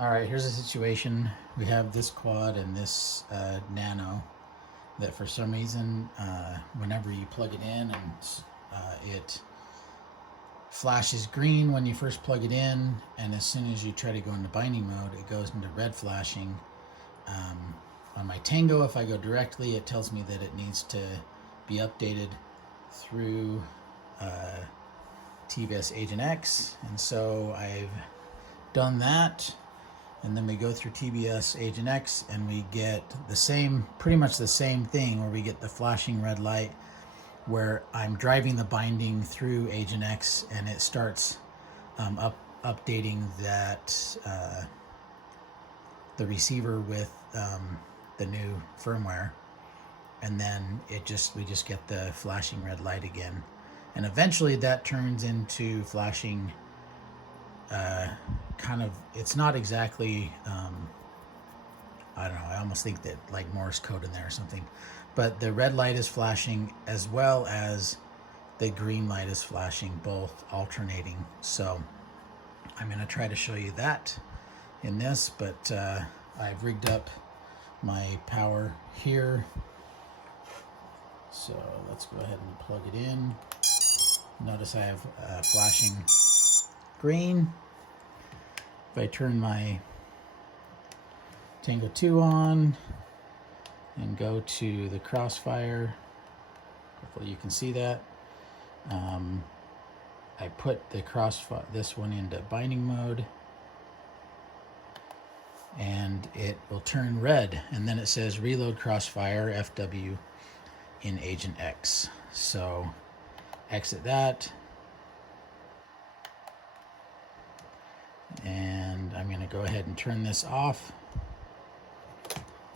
All right, here's a situation. We have this quad and this Nano that for some reason, whenever you plug it in and it flashes green when you first plug it in, and as soon as you try to go into binding mode, it goes into red flashing. On my Tango, if I go directly, it tells me that it needs to be updated through TBS AgentX, and so I've done that. And then we go through TBS AgentX and we get the same, pretty much the same thing, where we get the flashing red light where I'm driving the binding through AgentX and it starts updating that the receiver with the new firmware, and then we just get the flashing red light again, and eventually that turns into flashing kind of, it's not exactly I don't know, I almost think that like Morse code in there or something, but the red light is flashing as well as the green light is flashing, both alternating. So I'm going to try to show you that in this, but I've rigged up my power here, so let's go ahead and plug it in. Notice I have flashing green. If I turn my Tango 2 on and go to the Crossfire, hopefully you can see that. I put the Crossfire, this one, into binding mode, and it will turn red, and then it says reload Crossfire FW in AgentX. So exit that, and I'm going to go ahead and turn this off,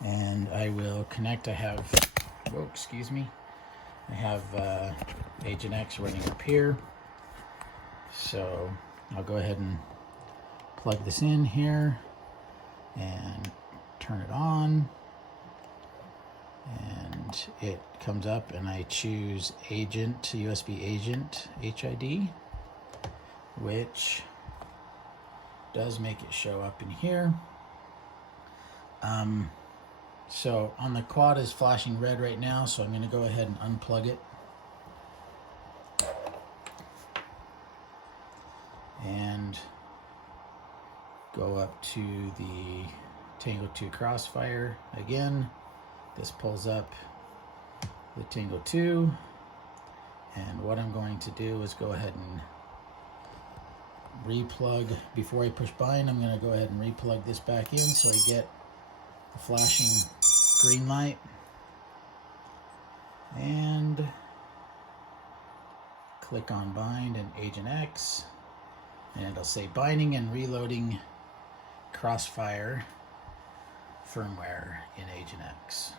and I will connect. I have, whoa, excuse me, I have AgentX running up here, so I'll go ahead and plug this in here and turn it on, and it comes up and I choose Agent, USB Agent HID, which does make it show up in here. So on the quad is flashing red right now, so I'm going to go ahead and unplug it. And go up to the Tango 2 Crossfire again. This pulls up the Tango 2. And what I'm going to do is go ahead and replug. Before I push bind, I'm going to go ahead and replug this back in so I get the flashing green light. And click on bind in AgentX, and it'll say binding and reloading Crossfire firmware in AgentX.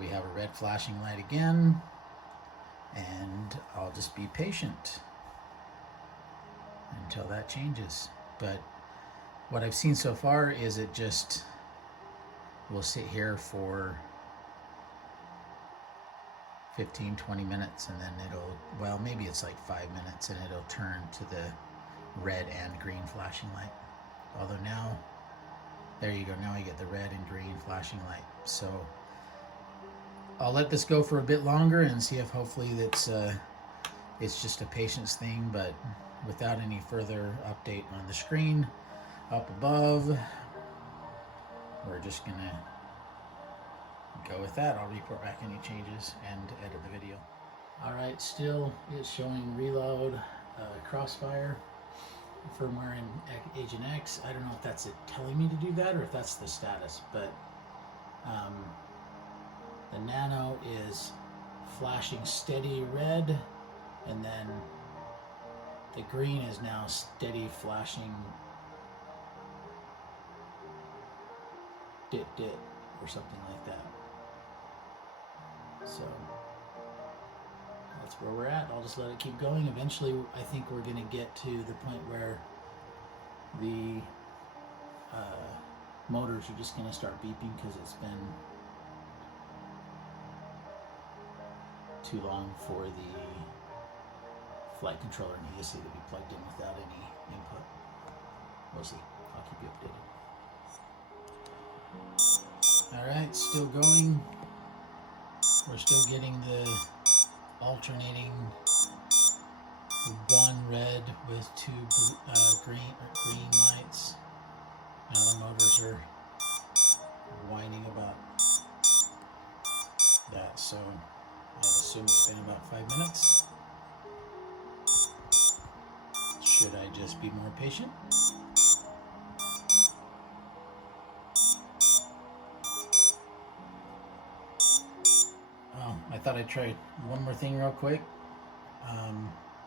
We have a red flashing light again, and I'll just be patient until that changes. But what I've seen so far is it just will sit here for 15-20 minutes, and then it'll, well, maybe it's like 5 minutes, and it'll turn to the red and green flashing light. Although now, there you go, now I get the red and green flashing light. So I'll let this go for a bit longer and see if hopefully that's it's just a patience thing. But without any further update on the screen up above, we're just gonna go with that. I'll report back any changes and edit the video. All right, still it's showing reload Crossfire firmware in AgentX. I don't know if that's it telling me to do that or if that's the status, but the Nano is flashing steady red, and then the green is now steady flashing dit or something like that. So that's where we're at. I'll just let it keep going. Eventually I think we're going to get to the point where the motors are just going to start beeping because it's been too long for the flight controller and ESC to be plugged in without any input. We'll see. I'll keep you updated. All right, still going. We're still getting the alternating one red with two green lights. Now the motors are whining about that, so I assume it's been about 5 minutes. Should I just be more patient? Oh, I thought I'd try one more thing real quick.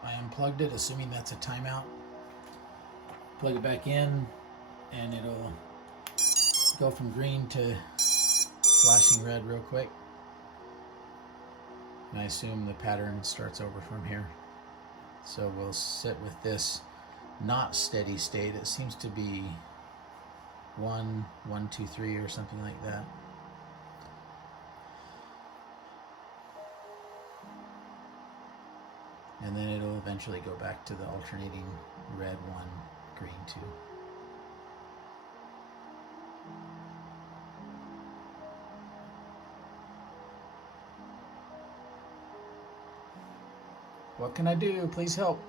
I unplugged it, assuming that's a timeout. Plug it back in, and it'll go from green to flashing red real quick. And I assume the pattern starts over from here. So we'll sit with this not steady state. It seems to be 1, 1, 2, 3 or something like that. And then it'll eventually go back to the alternating red 1, green 2. What can I do? Please help.